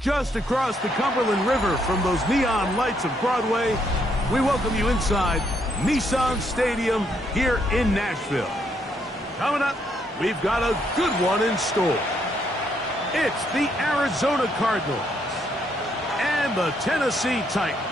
Just across the Cumberland River from those neon lights of Broadway, we welcome you inside Nissan Stadium here in Nashville. Coming up, we've got a good one in store. It's the Arizona Cardinals and the Tennessee Titans.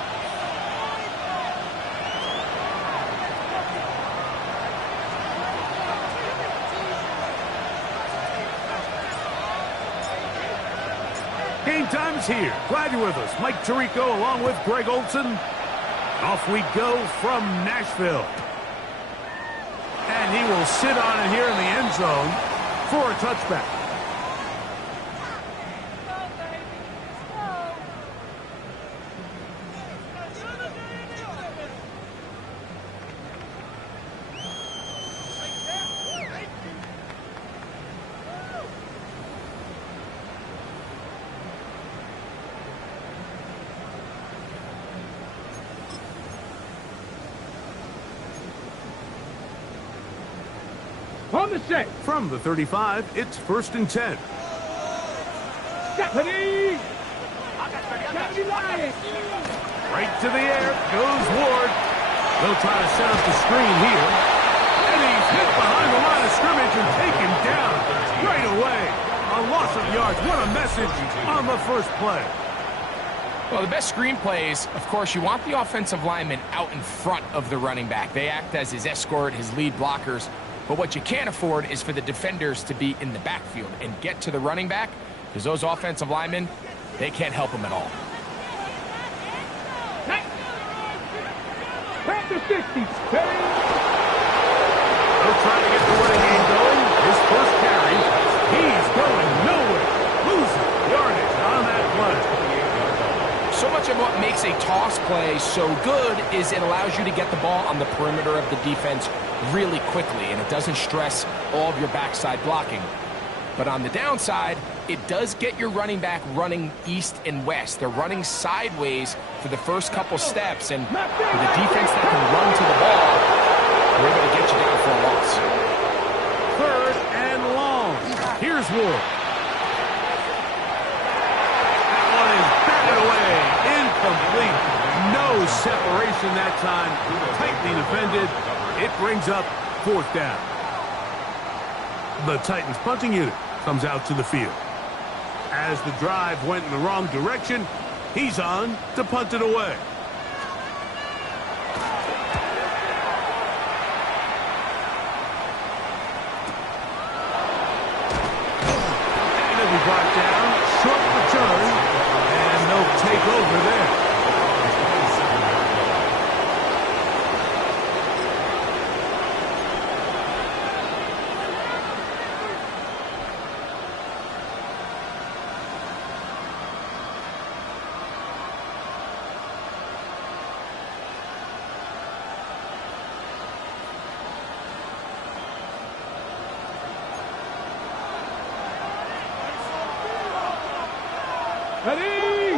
Game time is here. Glad you're with us. Mike Tirico along with Greg Olson. Off we go from Nashville. And he will sit on it here in the end zone for a touchback. On the set. From the 35, it's 1st and 10. Deputy! Right to the air goes Ward. They'll try to set up the screen here. And he's hit behind the line of scrimmage and taken down right away. A loss of yards. What a message on the first play. Well, the best screen plays, of course, you want the offensive lineman out in front of the running back. They act as his escort, his lead blockers. But what you can't afford is for the defenders to be in the backfield and get to the running back, because those offensive linemen, they can't help him at all. Back to 60. They'll try to get the running game going. His first carry, he's going nowhere. Losing yardage on that play. So much of what makes a toss play so good is it allows you to get the ball on the perimeter of the defense really quickly, and it doesn't stress all of your backside blocking. But on the downside, it does get your running back running east and west. They're running sideways for the first couple steps, and with a defense that can run to the ball, they're able to get you down for a loss. 3rd and long. Here's Ward. That one is batted away. Incomplete. No separation that time. Tightly defended. It brings up 4th down. The Titans punting unit comes out to the field. As the drive went in the wrong direction, he's on to punt it away. And it'll be brought down, short return, and they'll take over there. Ready?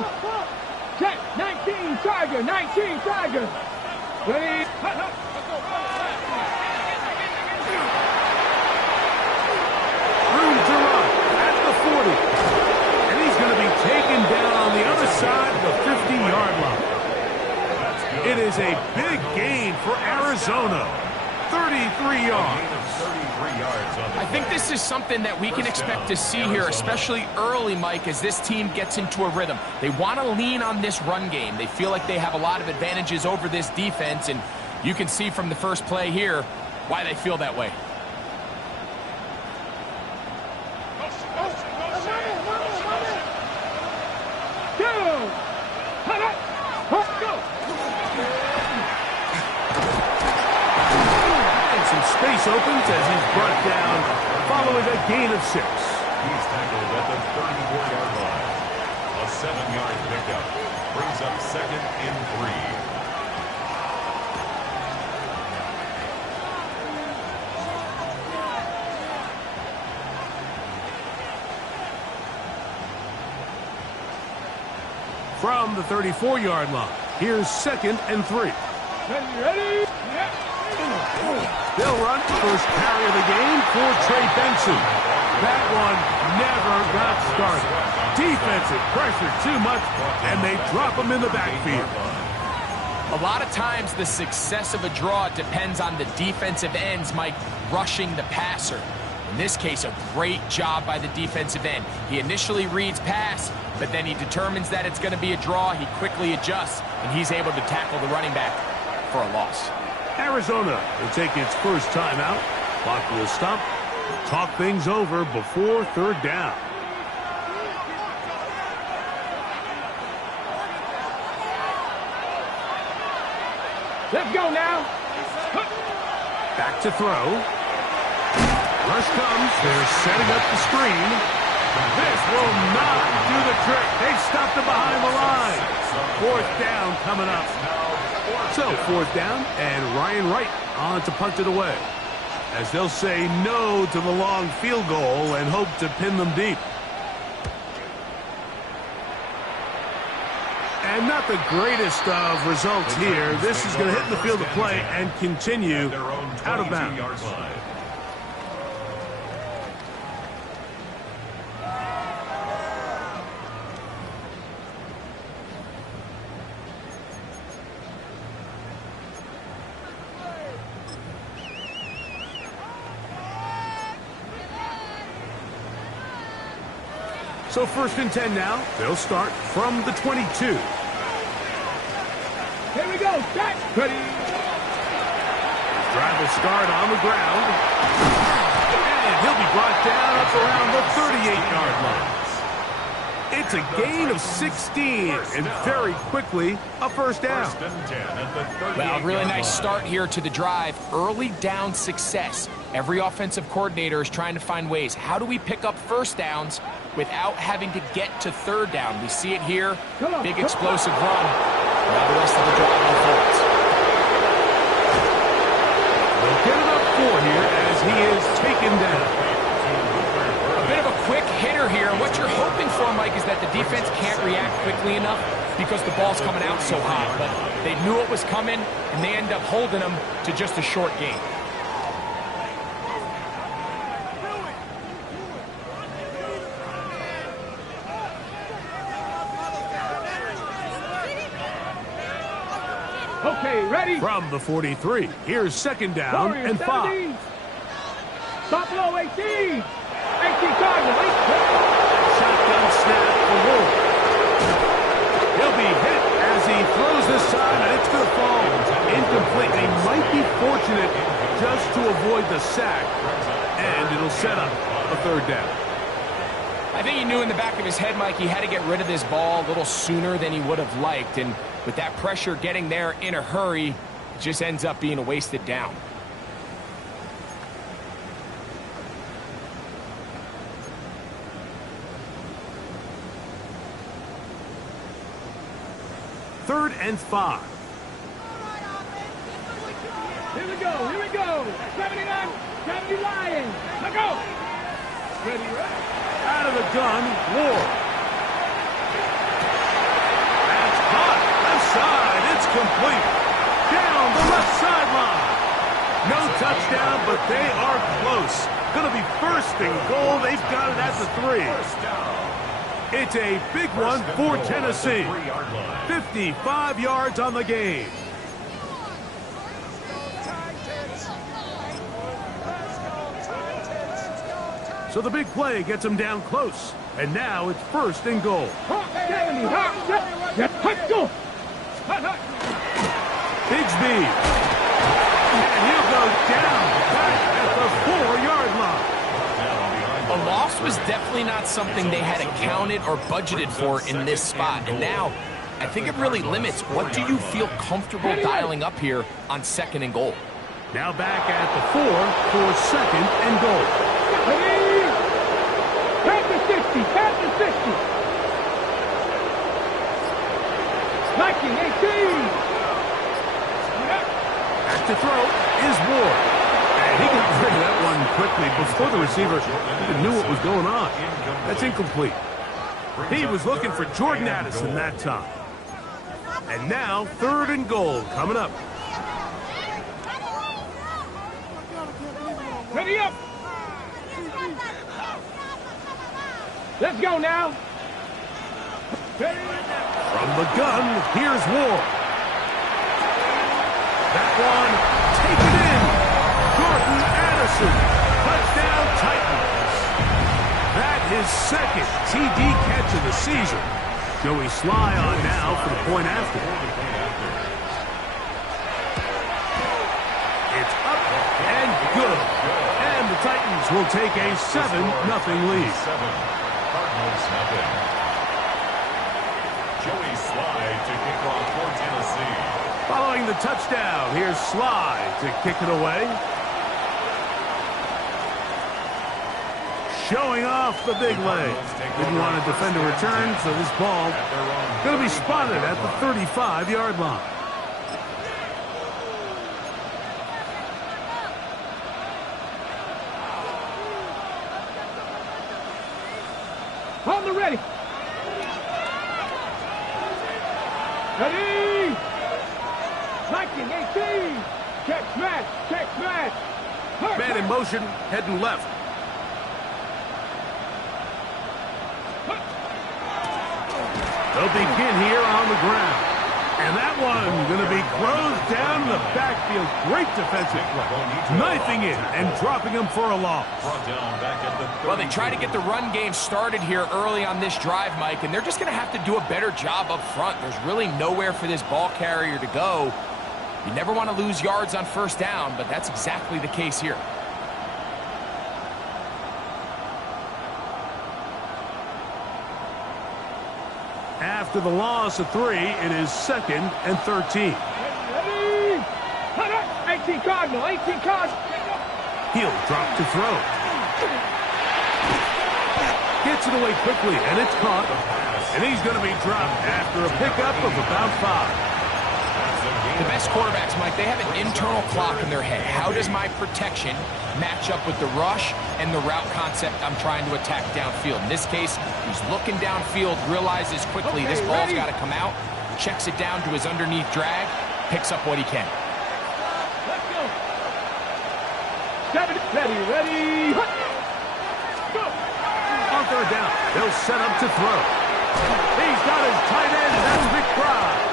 Check. 19 Tiger. 19 Tiger. Ready? Room to run at the 40. And he's going to be taken down on the other side of the 50-yard line. It is a big gain for Arizona. 33 yards. I think this is something that we can expect to see here, especially early, Mike, as this team gets into a rhythm. They want to lean on this run game. They feel like they have a lot of advantages over this defense, and you can see from the first play here why they feel that way. Space opens as he's brought down following a gain of 6. He's tackled at the 34-yard line. A 7-yard pickup brings up 2nd and 3. From the 34-yard line, here's 2nd and 3. Ready? They'll run first carry of the game for Trey Benson. That one never got started. Defensive pressure too much, and they drop him in the backfield. A lot of times the success of a draw depends on the defensive ends, Mike, rushing the passer. In this case, a great job by the defensive end. He initially reads pass, but then he determines that it's going to be a draw. He quickly adjusts, and he's able to tackle the running back for a loss. Arizona will take its first timeout. Clock will stop. Talk things over before third down. Let's go now. Back to throw. Rush comes. They're setting up the screen. This will not do the trick. They stopped him behind the line. Fourth down coming up. So, fourth down, and Ryan Wright on to punt it away, as they'll say no to the long field goal and hope to pin them deep. And not the greatest of results here. This is going to hit the field of play and continue out of bounds. So first and 10 now. They'll start from the 22. Here we go. Set. Ready. Drive will start on the ground. And he'll be brought down up around the 38-yard line. It's a gain of 16, and very quickly, a first down. Well, really nice start here to the drive. Early down success. Every offensive coordinator is trying to find ways. How do we pick up first downs without having to get to third down? We see it here. Big explosive run. Now the rest of the drive unfolds. They'll get it up 4 here as he is taken down. A bit of a quick hitter here. What you're hoping for, Mike, is that the defense can't react quickly enough because the ball's coming out so hot. But they knew it was coming, and they end up holding them to just a short gain. Okay, ready? From the 43, here's second down Warriors, and 5. 17. Buffalo 18. 18 Cardinals. Shotgun snap for Wolf. He'll be hit as he throws this time, and it's going to fall incomplete. They might be fortunate just to avoid the sack, and it'll set up a third down. I think he knew in the back of his head, Mike, he had to get rid of this ball a little sooner than he would have liked. And with that pressure getting there in a hurry, it just ends up being a wasted down. Third and 5. Here we go. Here we go. 79, 70 Lions. Let's go. Ready, ready. Out of the gun, Ward. That's caught. Left side. It's complete. Down the left sideline. No touchdown, but they are close. Going to be first and goal. They've got it at the 3. It's a big one for Tennessee. 55 yards on the game. So the big play gets him down close. And now it's first and goal. Bigsby. And he'll go down back at the 4-yard line. A loss was definitely not something they had accounted or budgeted for in this spot. And now, I think it really limits what do you feel comfortable dialing up here on second and goal. Now back at the 4 for second and goal. Past the 60, past the 60. 19, 18. Back to throw is Ward. And he got rid of that one quickly before the receiver even knew what was going on. That's incomplete. He was looking for Jordan Addison that time. And now third and goal coming up. Ready up. Let's go now. From the gun, here's Ward. That one, taken in. Gordon Addison, touchdown Titans. That his second TD catch of the season. Joey Sly on now for the point after. It's up and good. And the Titans will take a 7-0 lead. Cardinals nothing. Joey Sly to kick off for Tennessee. Following the touchdown, here's Sly to kick it away. Showing off the big leg. Didn't want to defend a return, so this ball going to be spotted at the 35-yard line. On the ready. Ready. 1918. Check smash. Check smash. Man in motion, heading left. They'll begin here on the ground. And that one going to be closed down in the backfield. Great defensive play. Knifing it and dropping him for a loss. Well, they try to get the run game started here early on this drive, Mike, and they're just going to have to do a better job up front. There's really nowhere for this ball carrier to go. You never want to lose yards on first down, but that's exactly the case here. After the loss of 3, it is 2nd and 13. Ready. 18 Cardinal. 18 Cardinal. He'll drop to throw. Gets it away quickly, and it's caught. And he's going to be dropped after a pickup of about 5. The best quarterbacks, Mike, they have an internal clock in their head. How does my protection match up with the rush and the route concept I'm trying to attack downfield? In this case, he's looking downfield, realizes quickly this ball's got to come out, checks it down to his underneath drag, picks up what he can. Let's go. 7, ready. Go. On third down, they'll set up to throw. He's got his tight end, that's McBride.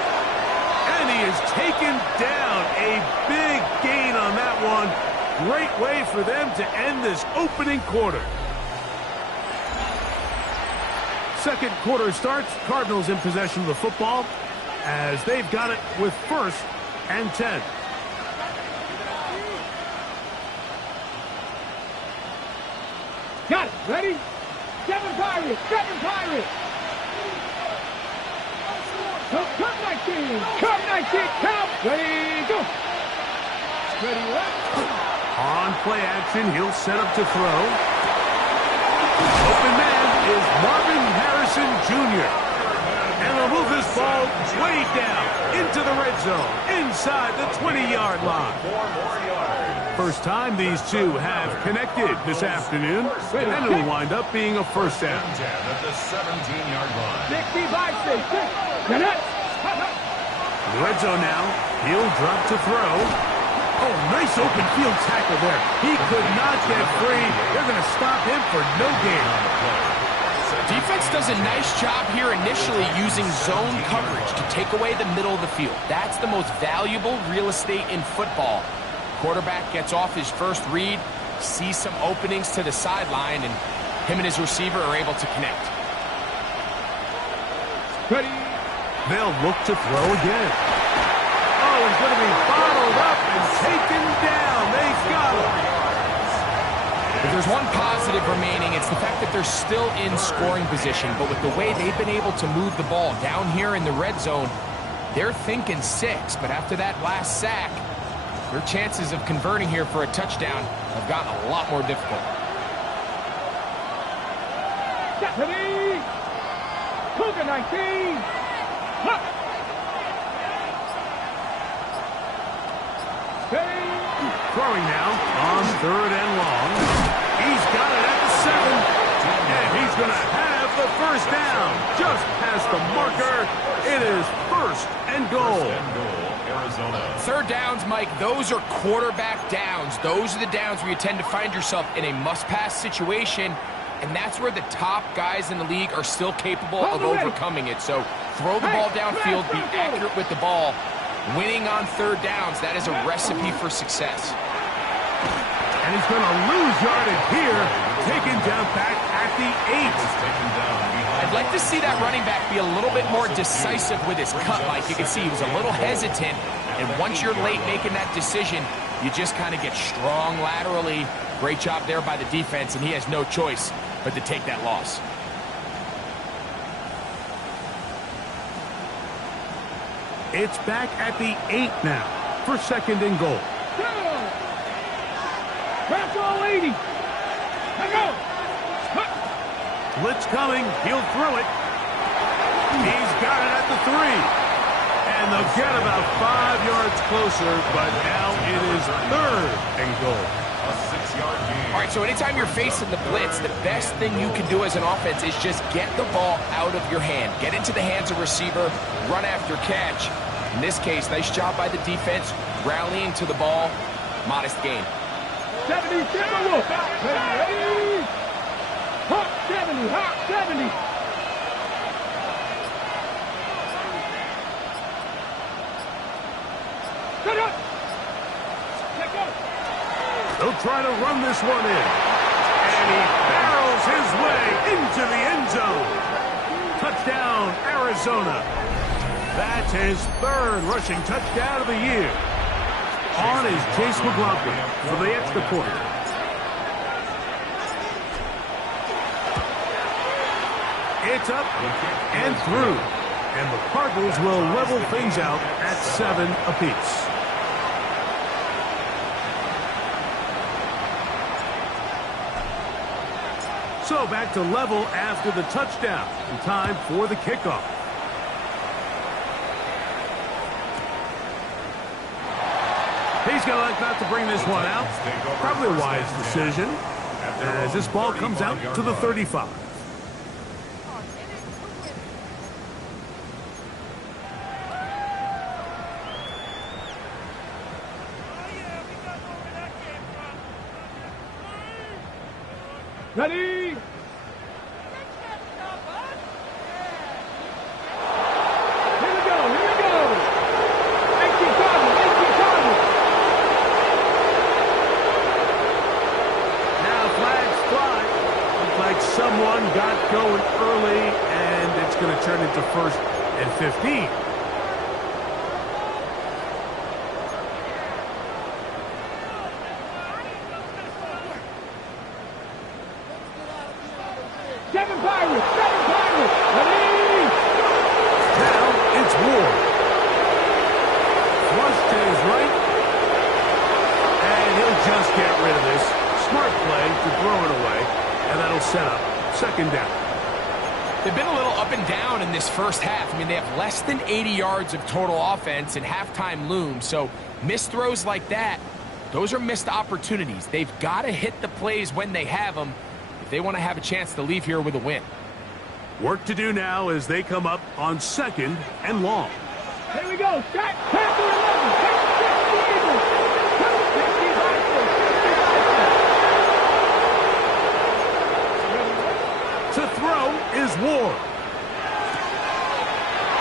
And he is taken down. A big gain on that one. Great way for them to end this opening quarter. Second quarter starts. Cardinals in possession of the football as they've got it with 1st and 10. Got it. Ready? 7 Pirates. 7 Pirates. Come 19. Come 19. Come. Ready. Go. Ready. Left. On play action, he'll set up to throw. Open man is Marvin Harrison Jr. And they'll move this ball way down into the red zone, inside the 20-yard line. First time these two have connected this afternoon, and it'll wind up being a first down. At the 17-yard line. 65, 6. In the red zone now, he'll drop to throw. Oh, nice open field tackle there. He could not get free. They're going to stop him for no gain. Defense does a nice job here initially using zone coverage to take away the middle of the field. That's the most valuable real estate in football. Quarterback gets off his first read, sees some openings to the sideline, and him and his receiver are able to connect. Ready. They'll look to throw again. Oh, he's going to be bottled up and taken down. They've got him. If there's one positive remaining, it's the fact that they're still in scoring position. But with the way they've been able to move the ball down here in the red zone, they're thinking 6. But after that last sack, their chances of converting here for a touchdown have gotten a lot more difficult. Ready. Cougar 19. Look. Throwing now on 3rd and long. He's got it at the 7. And he's going to have the first down. Just past the marker. It is 1st and goal. Arizona. 3rd downs, Mike, those are quarterback downs. Those are the downs where you tend to find yourself in a must-pass situation, and that's where the top guys in the league are still capable of overcoming it. So throw the ball downfield, be accurate with the ball. Winning on third downs, that is a recipe for success. And he's going to lose yardage here, taken down back at the 8. I'd like to see that running back be a little bit more decisive with his cut. Like you can see, he was a little hesitant. And once you're late making that decision, you just kind of get strong laterally. Great job there by the defense, and he has no choice but to take that loss. It's back at the 8 now for 2nd and goal. Back all 80. Let go. Blitz coming. He'll throw it. He's got it at the 3. And they'll get about 5 yards closer, but now it is 3rd and goal. A 6-yard gain. All right, so anytime you're facing the blitz, the best thing you can do as an offense is just get the ball out of your hand. Get into the hands of receiver, run after catch. In this case, nice job by the defense, rallying to the ball. Modest gain. 70, Timberwolf. Ready? Hot 70, hot 70. Set up. Let go. They'll try to run this one in. And he barrels his way into the end zone. Touchdown, Arizona. That's his 3rd rushing touchdown of the year. On is Chase McLaughlin for the extra point. It's up and through. And the Cardinals will level things out at 7 apiece. So back to level after the touchdown. And time for the kickoff. He's going to like not to bring this one out. Probably a wise decision as this ball comes out to the 35. Ready? Here we go, here we go. 18 targets, 18 targets. Now flags fly. Looks like someone got going early, and it's going to turn into 1st and 15. Seven Pirates, ready? Now it's Ward. Flush to his right. And he'll just get rid of this. Smart play to throw it away. And that'll set up 2nd down. They've been a little up and down in this first half. I mean, they have less than 80 yards of total offense and halftime looms. So missed throws like that, those are missed opportunities. They've got to hit the plays when they have them if they want to have a chance to leave here with a win. Work to do now as they come up on 2nd and long. Here we go. Shot. Pass to 11. To throw is Ward.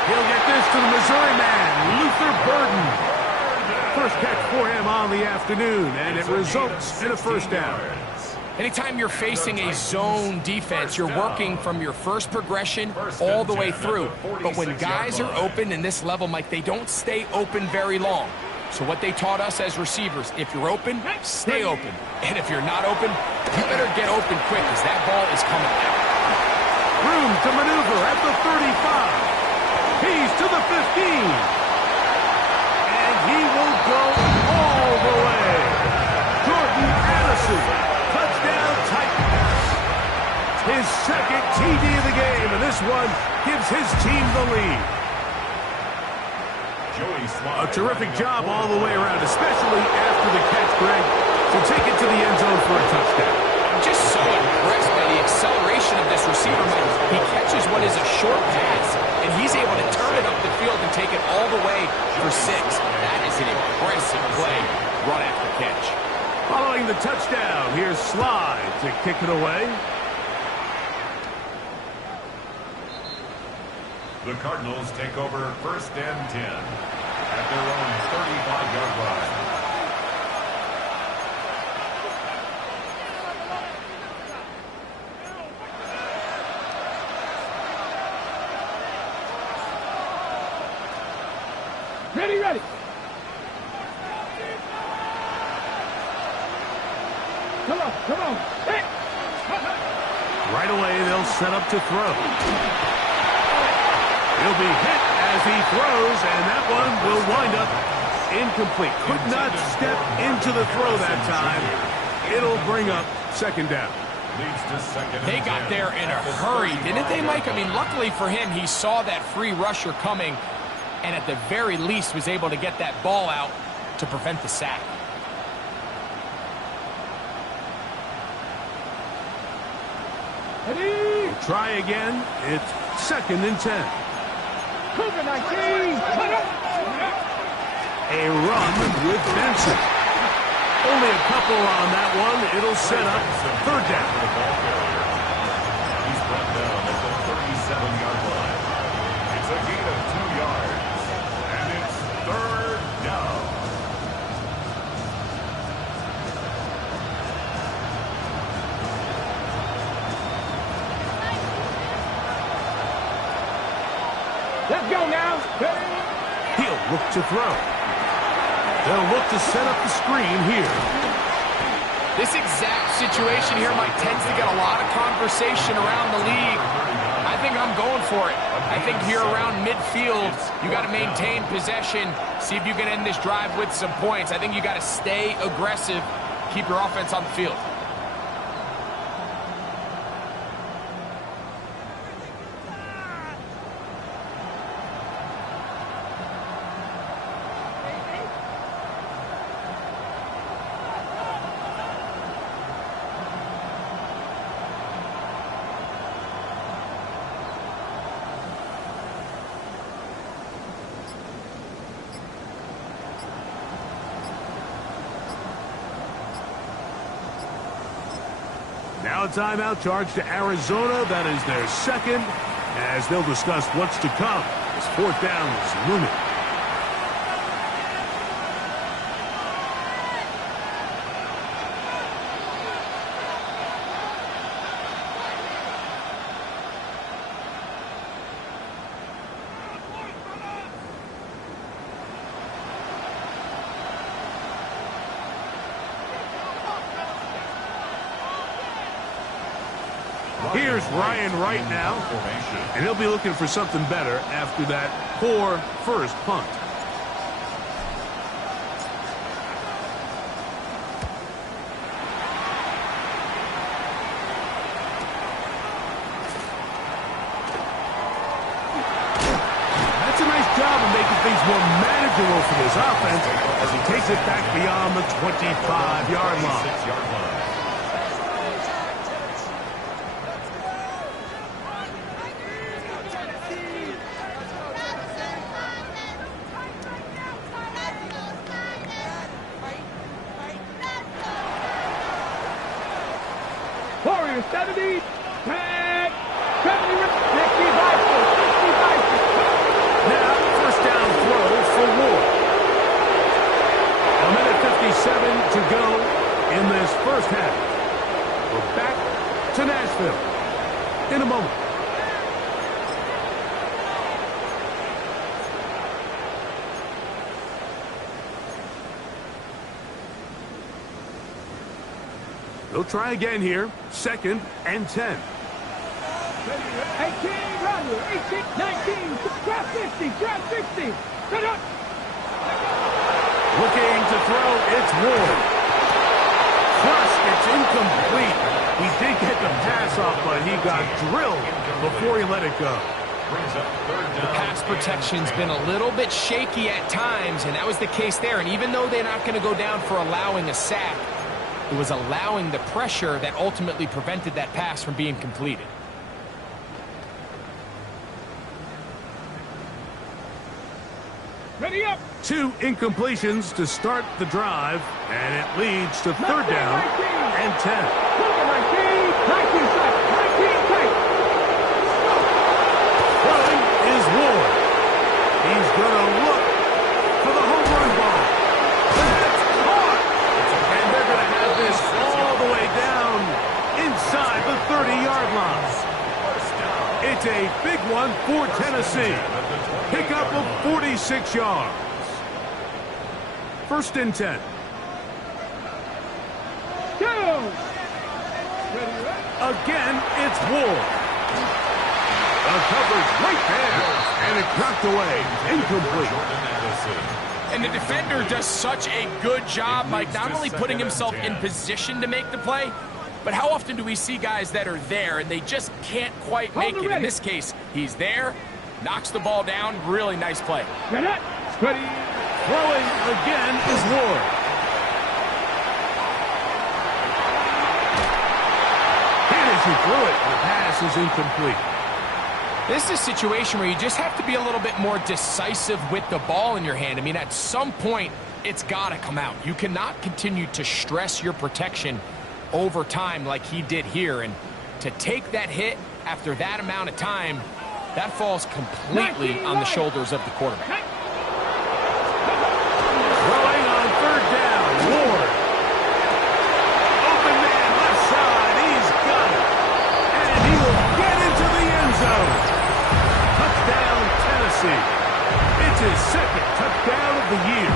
He'll get this to the Missouri man, Luther Burden. First catch for him on the afternoon, and it results in a 1st down. Anytime you're facing a zone defense, you're working from your first progression all the way through. But when guys are open in this level, Mike, they don't stay open very long. So what they taught us as receivers, if you're open, stay open. And if you're not open, you better get open quick because that ball is coming out. Room to maneuver at the 35. He's to the 15. And he will go all the way. Jordan Addison. Touchdown Titans. His 2nd TD of the game, and this one gives his team the lead. A terrific job all the way around, especially after the catch, Greg, to take it to the end zone for a touchdown. I'm just so impressed by the acceleration of this receiver, Mike. He catches what is a short pass, and he's able to turn it up the field and take it all the way for 6. That is an impressive play, run after catch. Following the touchdown, here's Slide to kick it away. The Cardinals take over 1st and 10 at their own 35-yard line. Ready, ready. Come on, come on. Hey. Right away, they'll set up to throw. He'll be hit as he throws, and that one will wind up incomplete. Could not step into the throw that time. It'll bring up 2nd down. They got there in a hurry, didn't they, Mike? I mean, luckily for him, he saw that free rusher coming, and at the very least was able to get that ball out to prevent the sack. Ready. We'll try again. It's 2nd and 10. Cougar 19. A run with Benson. Only a couple on that one. It'll set up 3rd down. He's brought down at the 37-yard line. It's a gain of 2 yards. And it's 3rd down. Let's go now. He'll look to throw. They'll look to set up the screen here. This exact situation here, Mike, tends to get a lot of conversation around the league. I think I'm going for it. I think here around midfield, you got to maintain possession, see if you can end this drive with some points. I think you got to stay aggressive, keep your offense on the field. Now a timeout charge to Arizona. That is their 2nd, as they'll discuss what's to come as 4th down is looming. Here's Ryan Wright now, and he'll be looking for something better after that poor first punt. That's a nice job of making things more manageable for this offense as he takes it back beyond the 25-yard line. Warriors 70. Tag. 70. 65. Now, 1st down throw for Ward. 1:57 to go in this 1st half. We're back to Nashville in a moment. They'll try again here. 2nd and 10. 18, run. 18, 19, grab 50, grab 60. Cut up. Looking to throw, it's Ward. First, it's incomplete. He did get the pass off, but he got drilled before he let it go. The pass protection's been a little bit shaky at times, and that was the case there. And even though they're not going to go down for allowing a sack, it was allowing the pressure that ultimately prevented that pass from being completed. Ready up. 2 incompletions to start the drive, and it leads to 3rd down and 10. 19 tight. Running is big one for Tennessee. Pickup of 46 yards. 1st and 10. Go! Again, it's Ward. The coverage right there. And it knocked away. Incomplete. And the defender does such a good job, Mike, not only putting himself in position to make the play, but how often do we see guys that are there and they just can't quite make it? In this case, he's there, knocks the ball down. Really nice play. Ready. Throwing again is Ward. And as he threw it, the pass is incomplete. This is a situation where you just have to be a little bit more decisive with the ball in your hand. I mean, at some point, it's got to come out. You cannot continue to stress your protection over time like he did here. And to take that hit after that amount of time, that falls completely on the shoulders of the quarterback. Throwing on 3rd down, Ward. Open man, left side, he's got it. And he will get into the end zone. Touchdown, Tennessee. It's his 2nd touchdown of the year.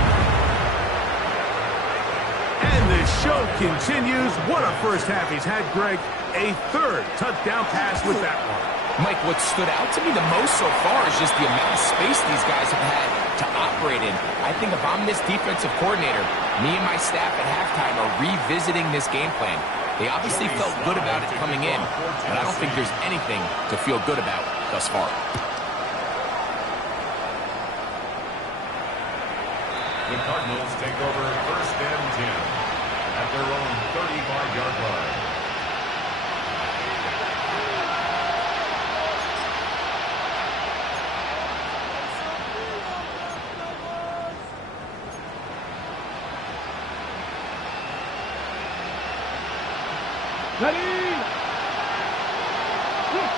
And the show continues. What a first half he's had, Greg. A 3rd touchdown pass with that one. Mike, what stood out to me the most so far is just the amount of space these guys have had to operate in. I think if I'm this defensive coordinator, me and my staff at halftime are revisiting this game plan. They obviously felt good about it coming in, but I don't think there's anything to feel good about thus far. The Cardinals take over 1st and 10 at their own 35-yard line. Ready. 60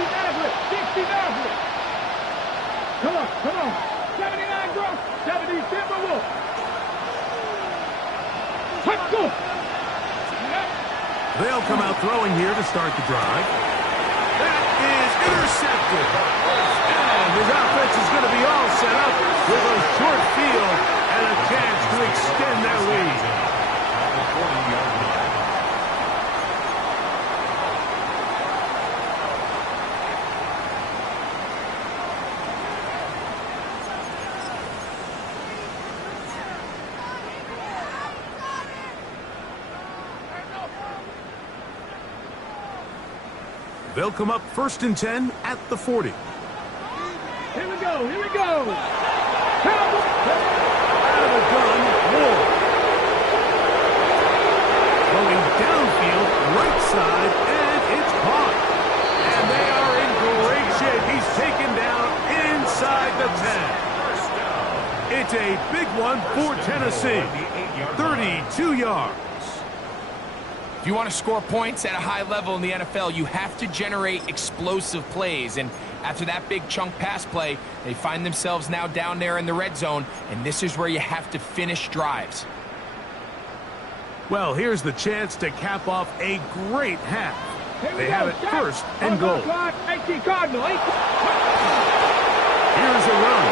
Maverick. 60 Maverick. Come on. 79 Grock. 70 Timberwolf. Let's go. They'll come out throwing here to start the drive. That is intercepted. And his offense is going to be all set up with a short field and a chance to extend their lead. They'll come up 1st and 10 at the 40. Here we go. Out of the gun, Ward. Going downfield, right side, and it's caught. And they are in great shape. He's taken down inside the 10. It's a big one for Tennessee. 32 yards. If you want to score points at a high level in the NFL, you have to generate explosive plays. And after that big chunk pass play, they find themselves now down there in the red zone, and this is where you have to finish drives. Well, here's the chance to cap off a great half. They have it 1st and goal. Here's a run.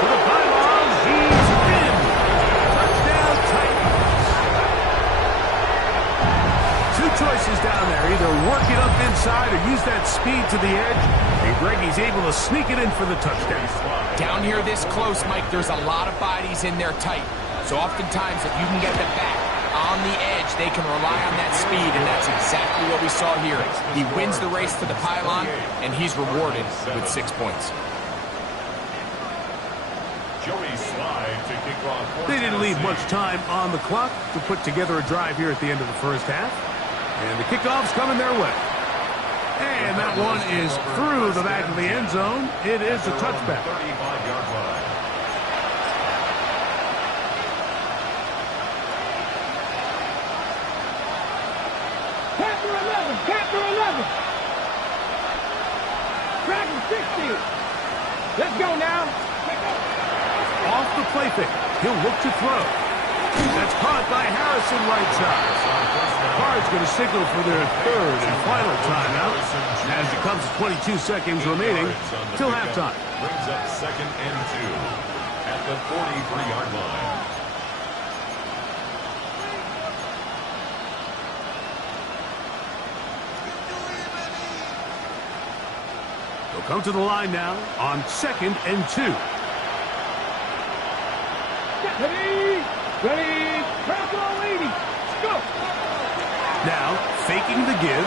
To the pylon, he's in. Touchdown, Titans. 2 choices down there. Either work it up inside or use that speed to the edge. And Greggy's able to sneak it in for the touchdown. Down here this close, Mike, there's a lot of bodies in there tight. So oftentimes, if you can get the back on the edge, they can rely on that speed, and that's exactly what we saw here. He wins the race to the pylon, and he's rewarded with 6 points. They didn't leave much time on the clock to put together a drive here at the end of the first half. And the kickoff's coming their way. And that one is through the back of the end zone. It is a touchback. Capture 11. Dragon 60. Let's go now. Off the play fake. He'll look to throw. That's caught by Harrison right side. Card's going to signal for their third and final timeout as it comes to 22 seconds remaining till halftime. Brings up 2nd and 2 at the 43-yard line. They'll come to the line now on 2nd and 2. Ready, Purple lady, go! Now, faking the give.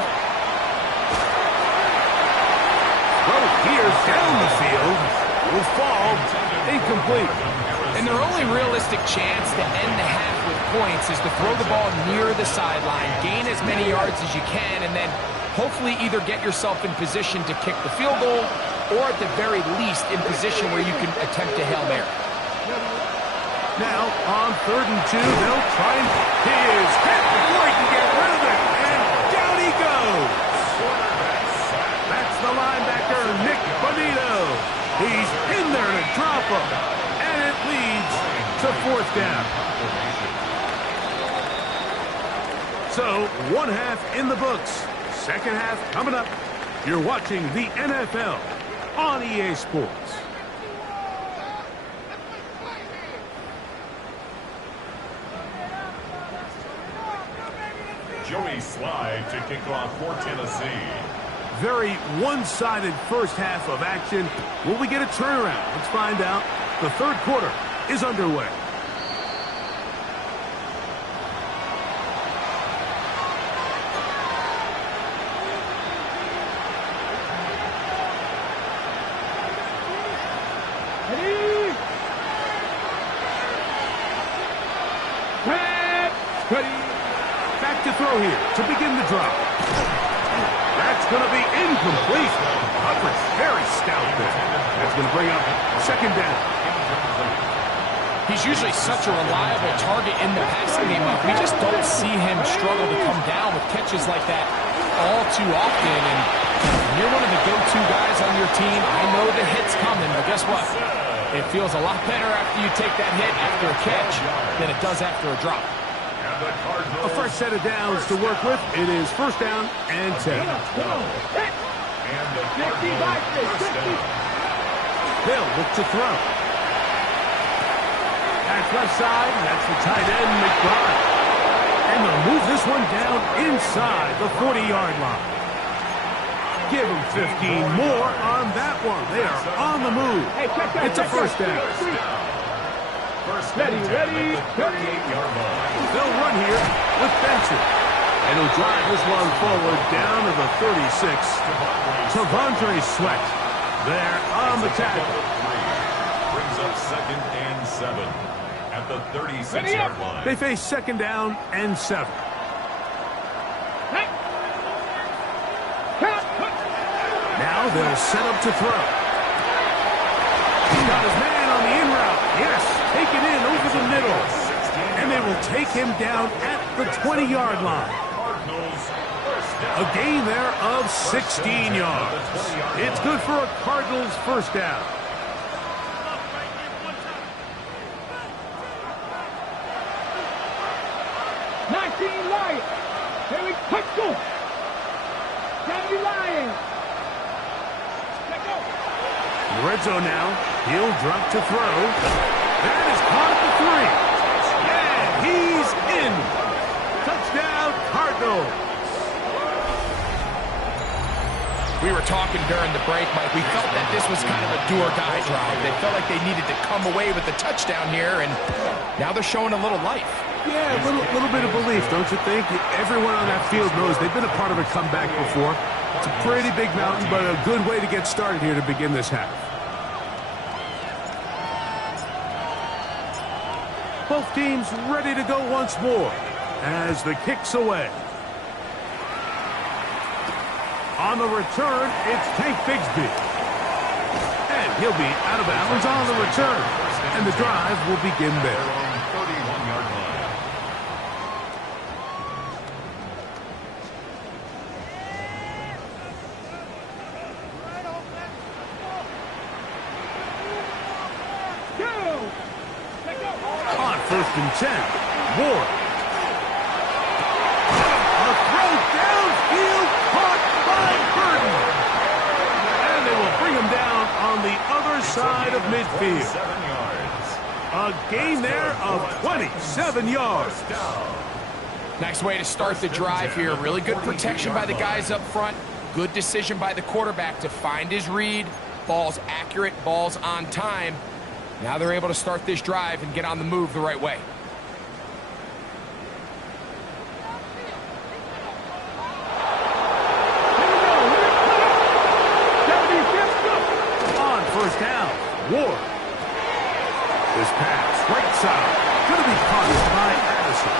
Throw here down the field. Will fall. Incomplete. And their only realistic chance to end the half with points is to throw the ball near the sideline, gain as many yards as you can, and then hopefully either get yourself in position to kick the field goal or at the very least in position where you can attempt a Hail Mary. Now, on 3rd and 2, they'll try and he is hit before he can get rid of it, and down he goes. That's the linebacker, Nick Bonito. He's in there to drop him, and it leads to 4th down. So, 1 half in the books. 2nd half coming up. You're watching the NFL on EA Sports. Joey Slide to kick off for Tennessee. Very one-sided first half of action. Will we get a turnaround? Let's find out. The 3rd quarter is underway. Back to throw here to begin the drop. That's going to be incomplete. Coverage very stout there. That's going to bring up 2nd down. He's usually such a reliable target in the passing game. We just don't see him struggle to come down with catches like that all too often. And you're one of the go-to guys on your team. I know the hit's coming, but guess what? It feels a lot better after you take that hit after a catch than it does after a drop. A fresh set of downs to work with. It is 1st down and 10. They'll look to throw. That's left side. That's the tight end, McBride. And they'll move this one down inside the 40-yard line. Give them 15 more on that one. They are on the move. It's a 1st down. Ready. 38-yard line. They'll run here with Benson. And he'll drive this one forward down to the 36. Tavondre Sweat there on the tackle. Brings up 2nd and 7 at the 36-yard line. They face 2nd down and 7. Now they'll set up to throw. He's got his man on the in route. Yes, take it in over the middle. And they will take him down at the 20-yard line. A gain there of 16 yards. It's good for a Cardinals 1st down. Lions. Here we go. County Lions. Red zone now. He'll drop to throw. That is caught at the 3. And he's in. Touchdown, Cardinals. We were talking during the break, Mike. We felt that this was kind of a do-or-die drive. They felt like they needed to come away with the touchdown here, and now they're showing a little life. Yeah, a little bit of belief, don't you think? Everyone on that field knows they've been a part of a comeback before. It's a pretty big mountain, but a good way to get started here to begin this half. Both teams ready to go once more as the kick's away. On the return, it's Tank Bigsby. And he'll be out of bounds on the return. And the drive will begin there. 31-yard line. On 1st and 10. Ward. A throw downfield, caught by Burton. And they will bring him down on the other side of midfield. 7 yards. A gain there of 27 yards. Nice way to start the drive here. Really good protection by the guys up front. Good decision by the quarterback to find his read. Ball's accurate, ball's on time. Now they're able to start this drive and get on the move the right way. On first down, Ward. This pass, right side, going to be caught by Addison.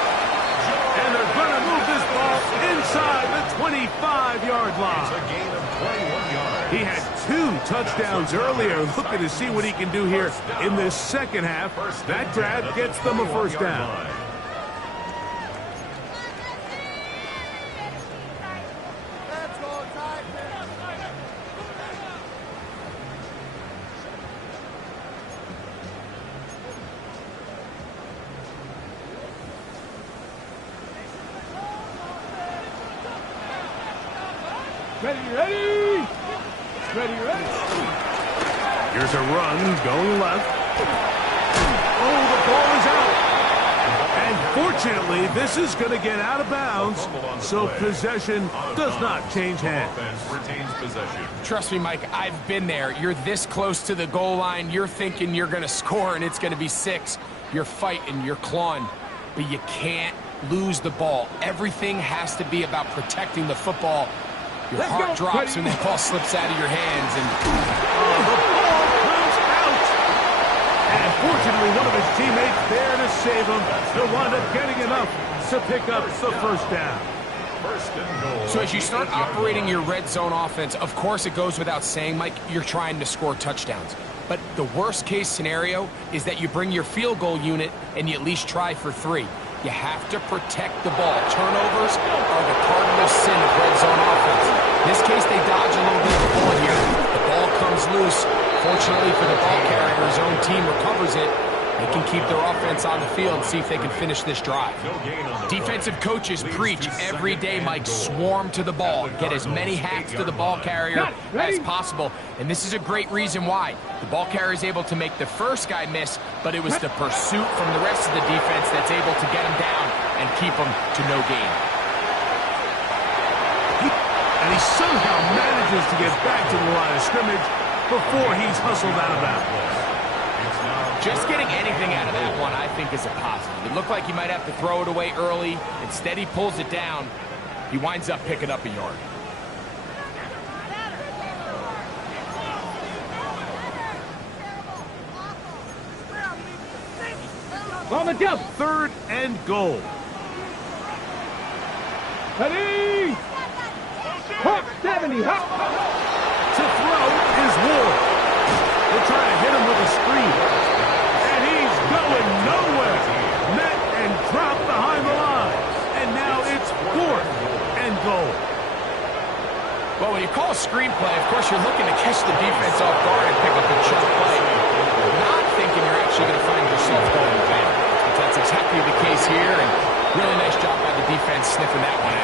And they're going to move this ball inside the 25-yard It's line. a gain of 21 yards. He had 2 touchdowns earlier. Looking to see what he can do here in this second half. That grab gets them a first down. Ready. Here's a run going left. Oh, the ball is out. And fortunately, this is going to get out of bounds, so possession does not change hands. Offense retains possession. Trust me, Mike, I've been there. You're this close to the goal line. You're thinking you're going to score and it's going to be 6. You're fighting, you're clawing, but you can't lose the ball. Everything has to be about protecting the football. Your heart drops when the ball slips out of your hands. And the ball comes out. And fortunately, one of his teammates there to save him. He'll wind up getting enough to pick up the first down. First and goal. so as you start operating your red zone offense, of course it goes without saying, Mike, you're trying to score touchdowns. But the worst case scenario is that you bring your field goal unit and you at least try for 3. You have to protect the ball. Turnovers are the cardinal sin of red zone offense. In this case, they dodge a little bit of the bullet here. The ball comes loose. Fortunately for the ball carrier, his own team recovers it. They can keep their offense on the field and see if they can finish this drive. Defensive coaches preach every day, Mike, swarm to the ball. Get as many hacks to the ball carrier as possible. And this is a great reason why. The ball carrier is able to make the first guy miss, but it was the pursuit from the rest of the defense that's able to get him down and keep him to no gain. And he somehow manages to get back to the line of scrimmage before he's hustled out of bounds. Just getting anything out of that one, I think, is a positive. It looked like he might have to throw it away early. Instead, he pulls it down. He winds up picking up a yard. On the jump. 3rd and goal. Ready. Hop, 70, hop. To throw is Ward. They'll try to hit him with a screen. And he's going nowhere. Met and dropped behind the line. And now it's 4th and goal. Well, when you call a screen play, of course, you're looking to catch the defense off guard and pick up a chunk play. Not thinking you're actually going to find yourself going back. But that's exactly the case here, and really nice job by the defense sniffing that one out.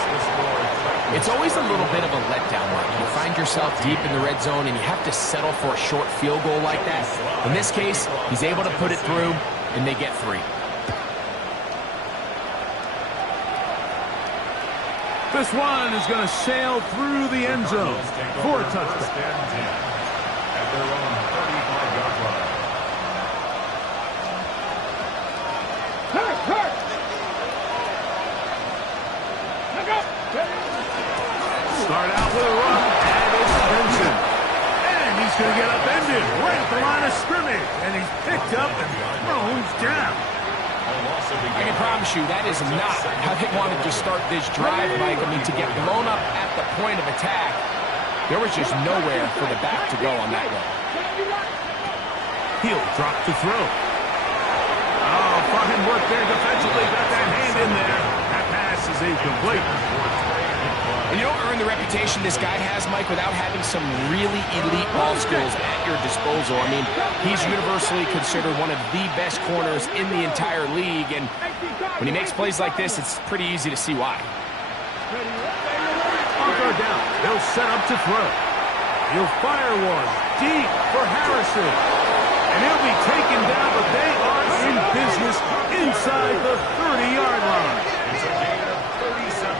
It's always a little bit of a letdown, Mark. You find yourself deep in the red zone, and you have to settle for a short field goal like that. In this case, he's able to put it through, and they get 3. This one is going to sail through the end zone for a touchdown. At their own 35-yard line. Hurt. Look up. Start out with a run, and it's Benson. And he's going to get upended right at the line of scrimmage. And he's picked up and thrown down. I can promise you that is not how they wanted to start this drive, Mike. I mean, to get blown up at the point of attack, there was just nowhere for the back to go on that one. He'll drop the throw. Oh, fine work there defensively. Got that hand in there. That pass is incomplete. And you don't earn the reputation this guy has, Mike, without having some really elite ball skills at your disposal. I mean, he's universally considered one of the best corners in the entire league, and when he makes plays like this, it's pretty easy to see why. On third down, they'll set up to throw. He'll fire one deep for Harrison. And he'll be taken down, but they are in business inside the 30-yard line. It's a gain of 37.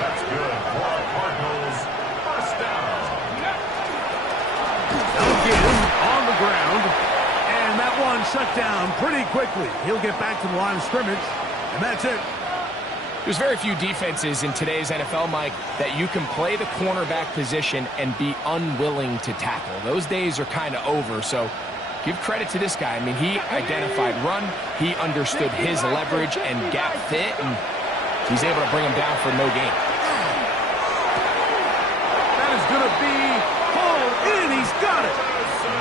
That's good for the Cardinals. First down. Again, on the ground. And that one shut down pretty quickly. He'll get back to the line of scrimmage, and that's it. There's very few defenses in today's NFL, Mike, that you can play the cornerback position and be unwilling to tackle. Those days are kind of over, so give credit to this guy. I mean, he identified run, he understood his leverage and gap fit, and he's able to bring him down for no gain. That is going to be hauled in. He's got it.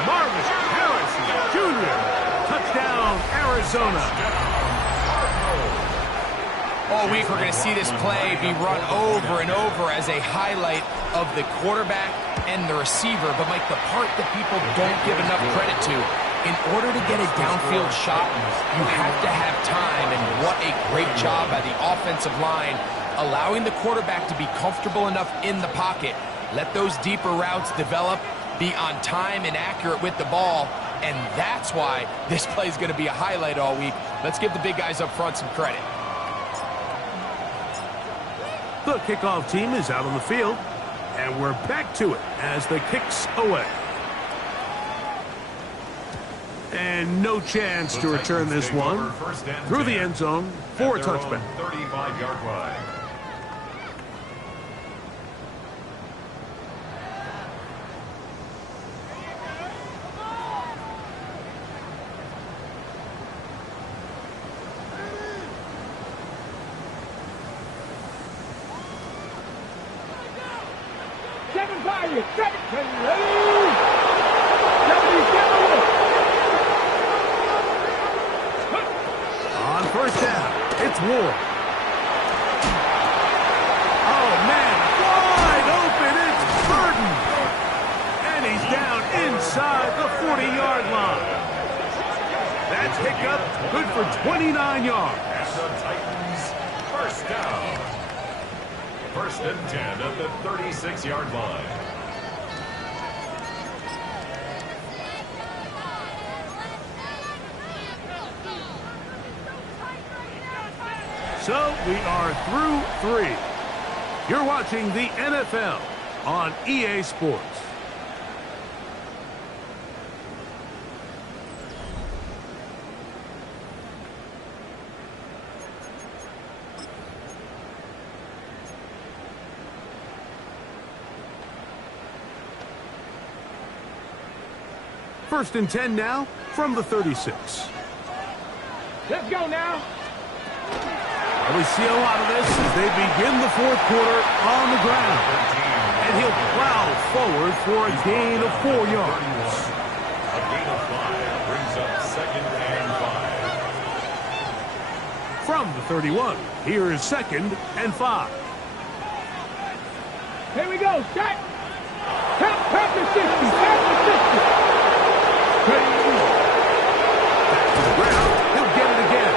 Marvin Harrison Jr. Touchdown, Arizona. All week, we're going to see this play be run over and over as a highlight of the quarterback and the receiver. But, Mike, the part that people don't give enough credit to, in order to get a downfield shot, you have to have time. And what a great job by the offensive line, allowing the quarterback to be comfortable enough in the pocket, let those deeper routes develop, be on time and accurate with the ball. And that's why this play is going to be a highlight all week. Let's give the big guys up front some credit. The kickoff team is out on the field, and we're back to it as the kick's away. And no chance to return this one through the end zone for a touchback. 35-yard line. On first down, it's Ward. Oh, man, wide open, it's Burton. And he's down inside the 40-yard line. That's Hiccup, good for 29 yards. And the Titans, first down. First and 10 at the 36-yard line. So we are through 3. You're watching the NFL on EA Sports. First and 10 now from the 36. Let's go now. We see a lot of this as they begin the fourth quarter on the ground. And he'll plow forward for a gain of 4 yards. A gain of 5 brings up second and 5. From the 31, here is second and 5. Here we go. Shot. Tap the 60. Tap the 60. Back to the ground. He'll get it again.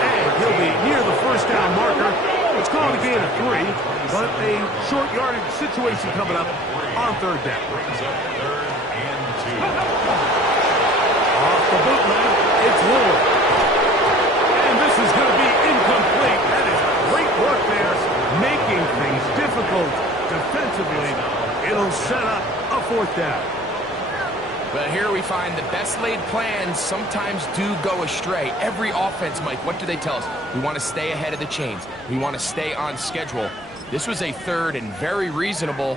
And he'll be near the first down marker. It's called a gain of 3, but a short yardage situation coming up on third down. Brings up third and 2. Off the bootleg, it's Ward. And this is going to be incomplete. That is great work there, making things difficult defensively. It'll set up a fourth down. But here we find the best laid plans sometimes do go astray. Every offense, Mike, what do they tell us? We want to stay ahead of the chains. We want to stay on schedule. This was a third and very reasonable.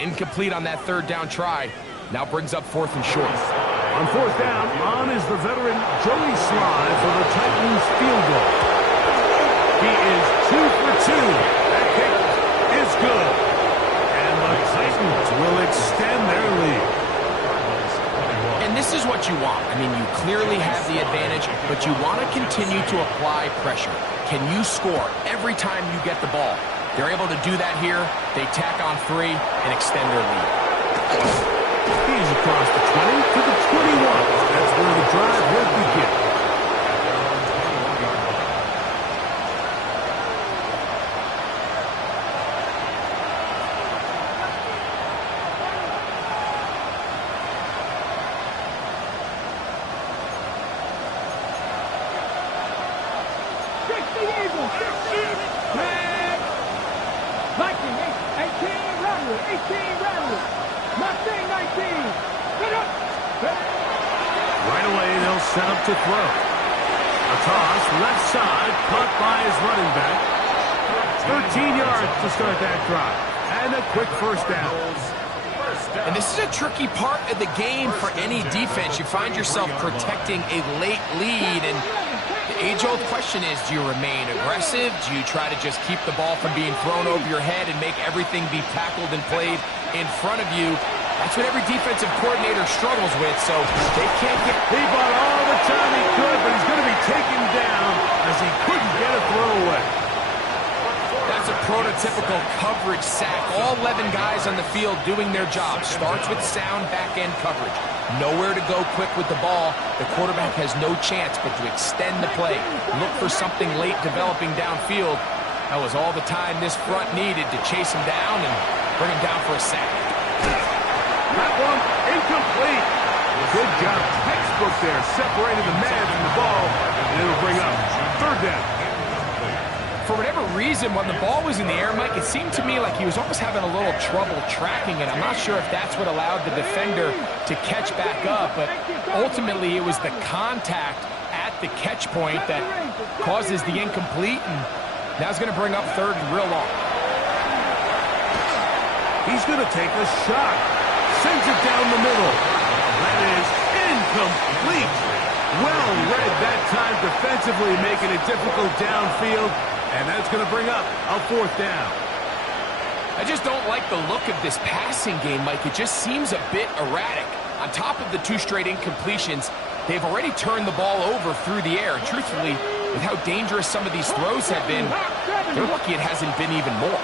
Incomplete on that third down try. Now brings up fourth and short. On fourth down, on is the veteran Joey Sly for the Titans field goal. He is 2 for 2. That kick is good. And the Titans will extend their lead. And this is what you want. I mean, you clearly have the advantage, but you want to continue to apply pressure. Can you score every time you get the ball? They're able to do that here. They tack on 3 and extend their lead. He's across the 20 to the 21. That's where the drive will begin. Right away, they'll set up to throw. A toss, left side, caught by his running back. 13 yards to start that drive. And a quick first down. And this is a tricky part of the game for any defense. You find yourself protecting a late lead, and the age-old question is, do you remain aggressive? Do you try to just keep the ball from being thrown over your head and make everything be tackled and played in front of you? That's what every defensive coordinator struggles with, so they can't get... He bought all the time he could, but he's going to be taken down as he couldn't get a throw away. That's a prototypical coverage sack. All 11 guys on the field doing their job. Starts with sound back-end coverage. Nowhere to go quick with the ball. The quarterback has no chance but to extend the play. Look for something late developing downfield. That was all the time this front needed to chase him down and bring him down for a sack. That one incomplete. Good job. Textbook there. Separating the man from the ball. And it'll bring up third down. For whatever reason, when the ball was in the air, Mike, it seemed to me like he was almost having a little trouble tracking it. I'm not sure if that's what allowed the defender to catch back up, but ultimately it was the contact at the catch point that causes the incomplete, and now it's going to bring up third and real long. He's going to take a shot. Sends it down the middle. That is incomplete. Well read that time defensively, making it difficult downfield. And that's going to bring up a fourth down. I just don't like the look of this passing game, Mike. It just seems a bit erratic. On top of the 2 straight incompletions, they've already turned the ball over through the air. And truthfully, with how dangerous some of these throws have been, they're lucky it hasn't been even more.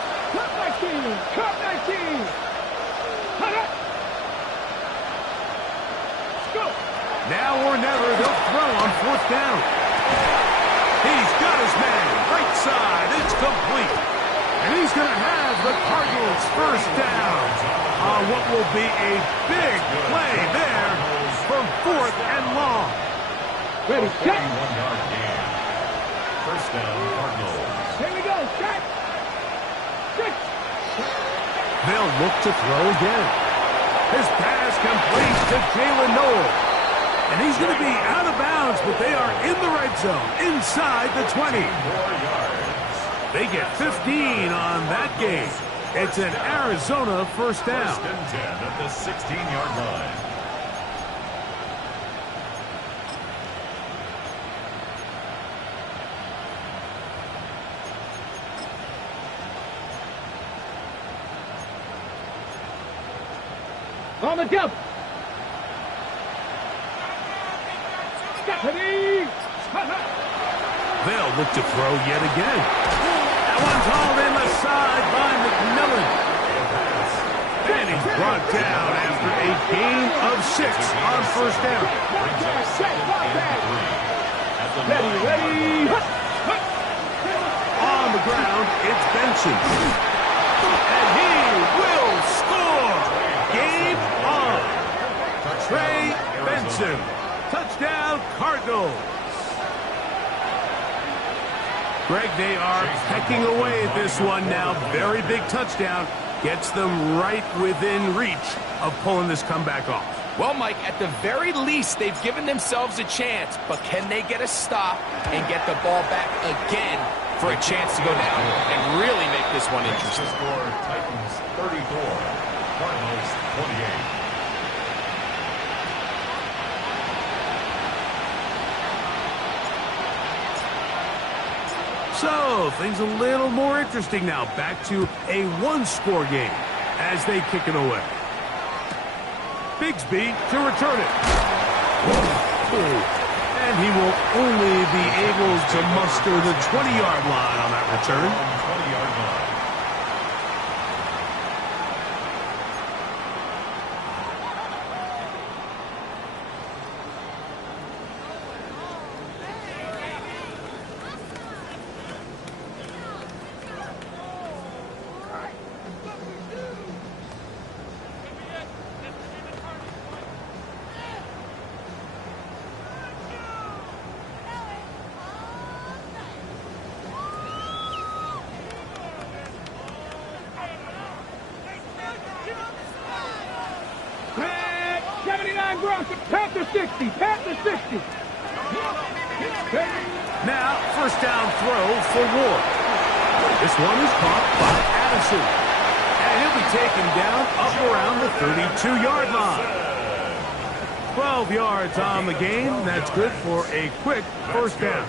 Now or never, they'll throw on fourth down. He's got his man. Right side. It's complete. And he's going to have the Cardinals first down on what will be a big play there from fourth and long. Ready, set. 31-yard gain. First down, Cardinals. Here we go, set. Six. They'll look to throw again. His pass completes to Jalen Noel. And he's going to be out of bounds, but they are in the red zone, inside the 20. 4 yards. They get 15 on that game. It's an Arizona first down. First and 10 at the 16-yard line. On the jump. They'll look to throw yet again. That one's hauled in the side by McMillan. And he's brought down after a gain of 6 on first down. Ready. On the ground, it's Benson. And he will score. Game on. Trey Benson. Touchdown, Cardinals. Greg, they are pecking away at this one now. Very big touchdown. Gets them right within reach of pulling this comeback off. Well, Mike, at the very least, they've given themselves a chance, but can they get a stop and get the ball back again for a chance to go down and really make this one interesting? Score Titans 34, Cardinals 28. So, things a little more interesting now. Back to a one-score game as they kick it away. Bigsby to return it. And he will only be able to muster the 20-yard line on that return. 20-yard line. line, Grock. Panther 60. Panther 60. Now, first down throw for Ward. This one is caught by Addison. And he'll be taken down up around the 32-yard line. 12 yards on the game. That's good for a quick first down.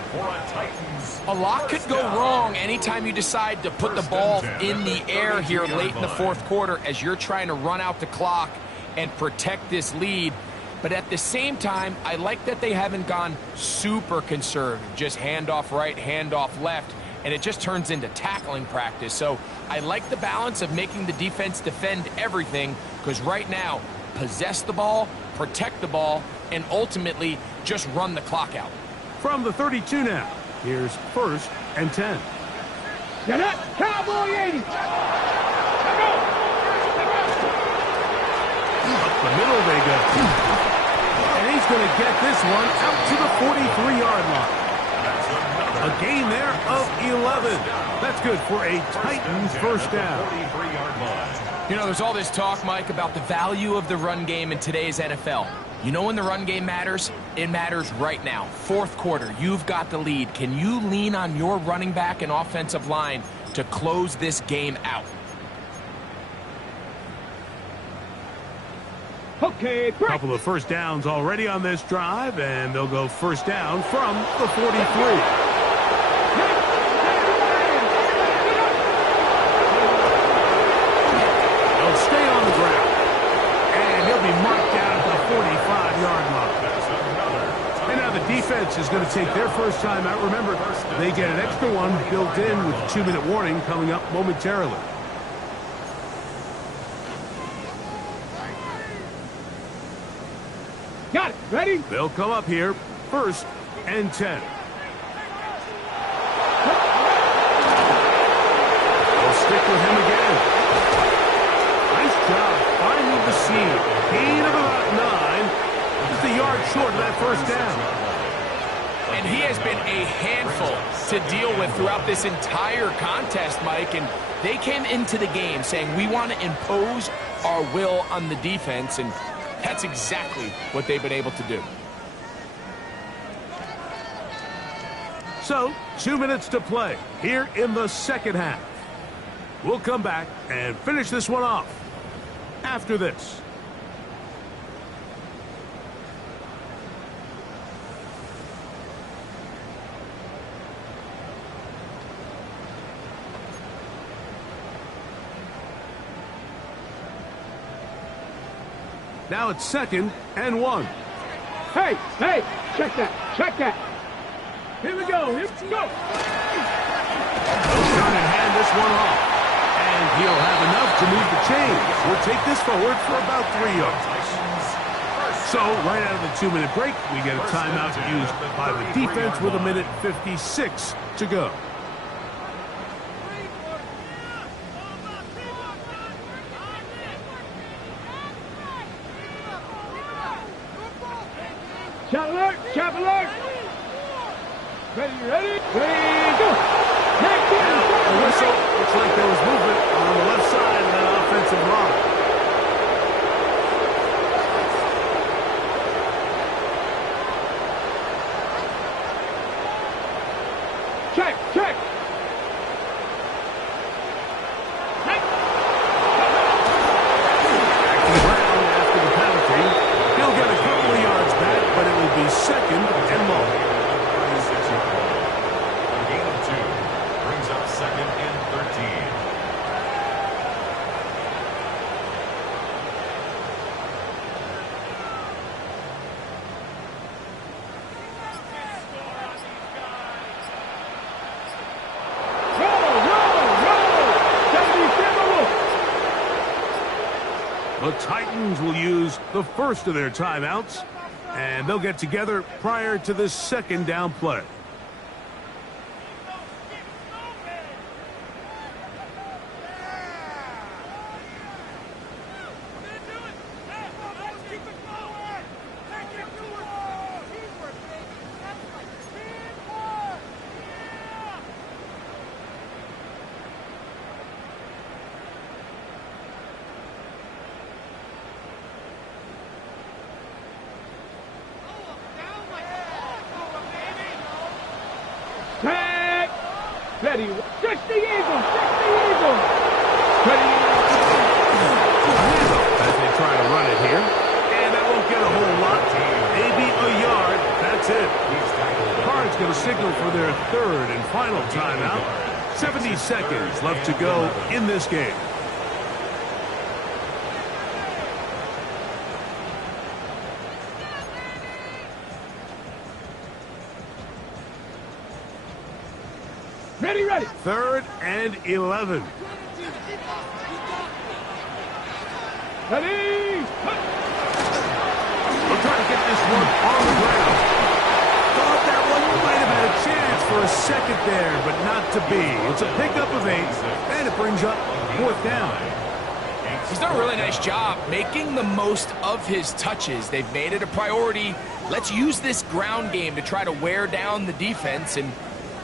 A lot could go wrong anytime you decide to put the ball in the air here late in the fourth quarter as you're trying to run out the clock and protect this lead. But at the same time, I like that they haven't gone super conservative, just handoff right, handoff left, and it just turns into tackling practice. So I like the balance of making the defense defend everything, because right now, possess the ball, protect the ball, and ultimately just run the clock out. From the 32 now, here's first and 10. Get up, Cowboy 80. Up the middle they go. And he's going to get this one out to the 43-yard line. A gain there of 11. That's good for a Titans first down. You know, there's all this talk, Mike, about the value of the run game in today's NFL. You know when the run game matters? It matters right now. Fourth quarter, you've got the lead. Can you lean on your running back and offensive line to close this game out? Okay, A couple of first downs already on this drive, and they'll go first down from the 43. They'll stay on the ground, and he'll be marked down at the 45-yard line. And now the defense is going to take their first time out. Remember, they get an extra one built in with a 2-minute warning coming up momentarily. got it. Ready? They'll come up here, first and 10. They'll stick with him again. Nice job finding the seam. Gain of about 9. Just a yard short of that first down. And he has been a handful to deal with throughout this entire contest, Mike. And they came into the game saying, we want to impose our will on the defense. And that's exactly what they've been able to do. So, 2 minutes to play here in the second half. We'll come back and finish this one off after this. Now it's second and 1. Hey, check that. Check that. Here we go. Here we go. He'll turn and hand this one off. And he'll have enough to move the chains. We'll take this forward for about 3 yards. So, right out of the 2-minute break, we get a timeout used by the defense with 1:56 to go. Shot alert. Shot alert. Ready, go. Next in. The whistle looks like there was movement on the left side of that offensive line. Check. Brown after the penalty. He'll get a couple of yards back, but it will be second and long. A gain of 2 brings up second and 13. The Titans will use the first of their timeouts, and they'll get together prior to this second down play. Ready. 60 Eagles. 60 Eagles. Ready. As they try to run it here. And that won't get a whole lot. Maybe a yard. That's it. Cards going to signal for their third and final timeout. 70 seconds left to go in this game. Ready, ready. 3rd and 11. Ready. We'll try to get this one on the ground. Thought that one might have had a chance for a second there, but not to be. It's a pickup of 8, and it brings up 4th down. He's done a really nice job making the most of his touches. They've made it a priority. Let's use this ground game to try to wear down the defense, and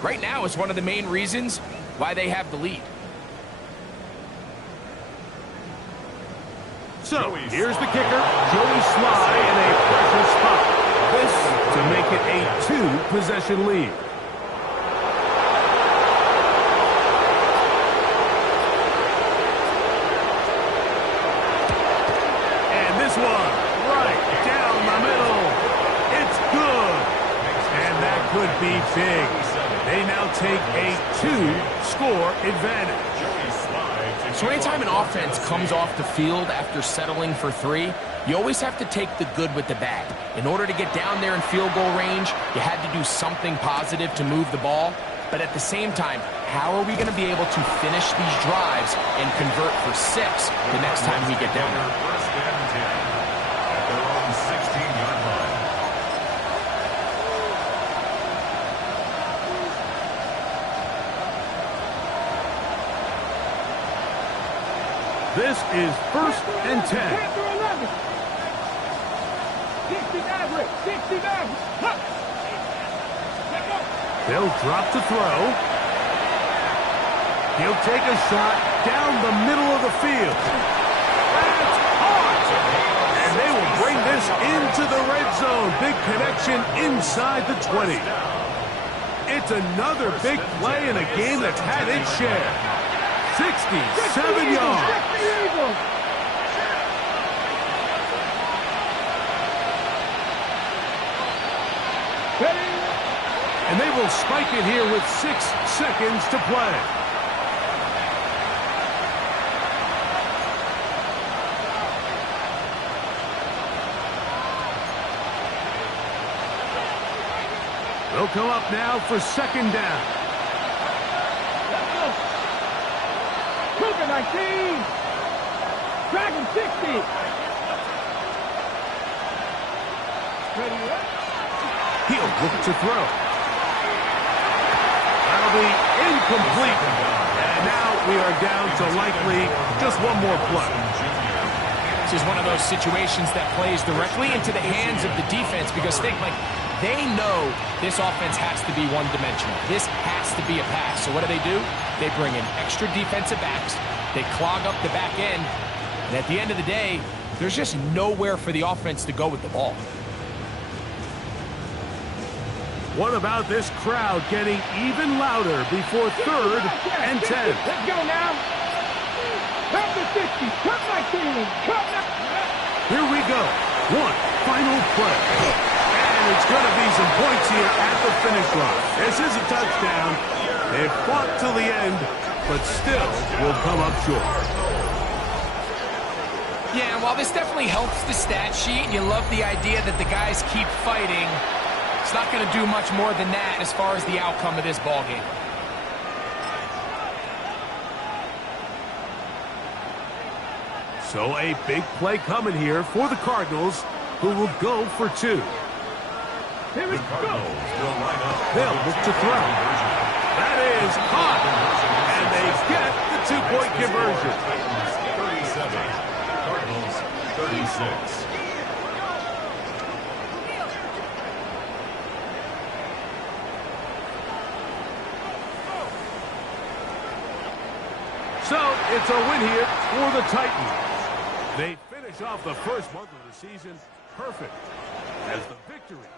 right now it's one of the main reasons why they have the lead. So, here's the kicker, Joey Sly in a pressure spot. This to make it a 2-possession lead. And this one, right down the middle. It's good. And that could be big. They now take a 2-score advantage. So anytime an offense comes off the field after settling for 3, you always have to take the good with the bad. In order to get down there in field goal range, you had to do something positive to move the ball. But at the same time, how are we going to be able to finish these drives and convert for 6 the next time we get down there? First and 10 at their own 16-yard line. This is 1st and 10. 60 Maverick. 60 Maverick. Huh. They'll drop to throw. He'll take a shot down the middle of the field. That's caught! And they will bring this into the red zone. Big connection inside the 20. It's another big play in a game that's had its share. 67 yards. And they will spike it here with 6 seconds to play. They'll come up now for 2nd down. Cougar 19. Dragon 60. Ready, what? He'll look to throw. That'll be incomplete. And now we are down to likely just one more play. This is one of those situations that plays directly into the hands of the defense because they know this offense has to be one-dimensional. This has to be a pass. So what do? They bring in extra defensive backs. They clog up the back end. And at the end of the day, there's just nowhere for the offense to go with the ball. What about this crowd getting even louder before 3rd and 10? Let's go now. Cut the 60. Cut my team. Cut now. Here we go. One final play. And it's going to be some points here at the finish line. This is a touchdown. They've fought till the end, but still will come up short. Yeah, and while this definitely helps the stat sheet, and you love the idea that the guys keep fighting, it's not going to do much more than that as far as the outcome of this ball game. So a big play coming here for the Cardinals, who will go for 2. Here we go. They'll look to throw. That is caught. And they get the 2-point conversion. 37. Cardinals 36. So it's a win here for the Titans. They finish off the first month of the season perfect as the victory